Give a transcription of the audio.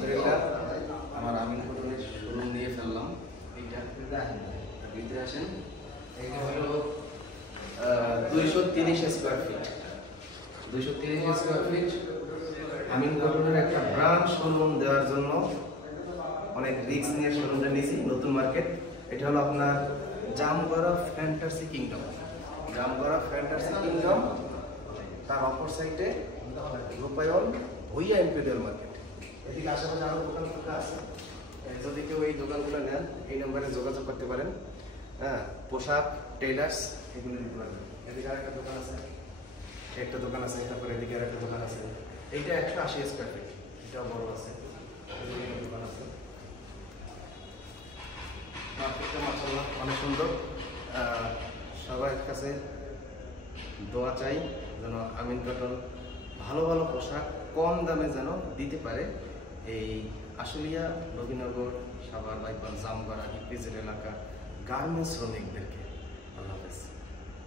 আলহামদুলিল্লাহ আমার আমিন কটনের শোরুম নিয়ে ফেললাম। এইটা ভিতরে আসেন। এইটা হলো 230 স্কোয়ার ফিট। 230 স্কোয়ার ফিট আমিন কটনের একটা ব্রান্ড শোরুম দেওয়ার জন্য অনেক রিস্ক নিয়ে শোরুমটা নিয়েছি। নতুন মার্কেট। এটা হলো আপনার Jamgora fantasy kingdom. Jamgora fantasy kingdom, তার অপর সাইডে রূপায়ণ ভুইয়া ইম্পেরিয়াল মার্কেট। এদিকে আশেপাশে আরো দোকান ফাঁকা আছে, যদি কেউ এই দোকানগুলো নেন এই নাম্বারে যোগাযোগ করতে পারেন। হ্যাঁ, পোশাক, টেইলার্স এগুলো নিতে পারবেন। এদিকে আরেকটা দোকান আছে, একটা দোকান আছে, তারপরে এদিকে আরেকটা দোকান আছে। এইটা 180 স্কোয়ার ফিট, এটাও বড় আছে। এদিকে দোকান আছে। মার্কেটটা মাশাআল্লাহ অনেক সুন্দর। সবার কাছে দোয়া চাই যেন আমিন কটন ভালো ভালো পোশাক কম দামে যেন দিতে পারে এই আশুলিয়া, নবীনগর, সাভার, বাইপাস, জামগড়া, ইপিজেড এলাকা গার্মেন্টস শ্রমিকদেরকে। আল্লাহ হাফেজ।